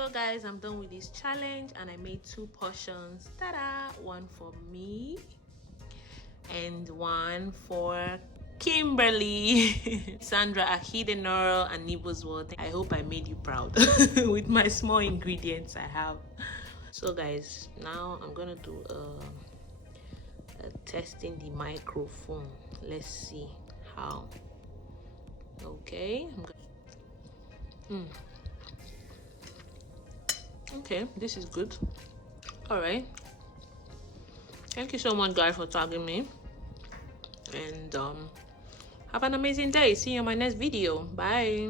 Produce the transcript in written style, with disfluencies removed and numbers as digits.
So guys, I'm done with this challenge and I made 2 portions. Ta-da! One for me and one for Kimberly. Sandra Akhidenor and Noodles World. I hope I made you proud with my small ingredients I have. So guys, now I'm gonna do testing the microphone. Let's see how. Okay, okay, this is good. All right, thank you so much guys for tagging me, and have an amazing day. See you in my next video. Bye.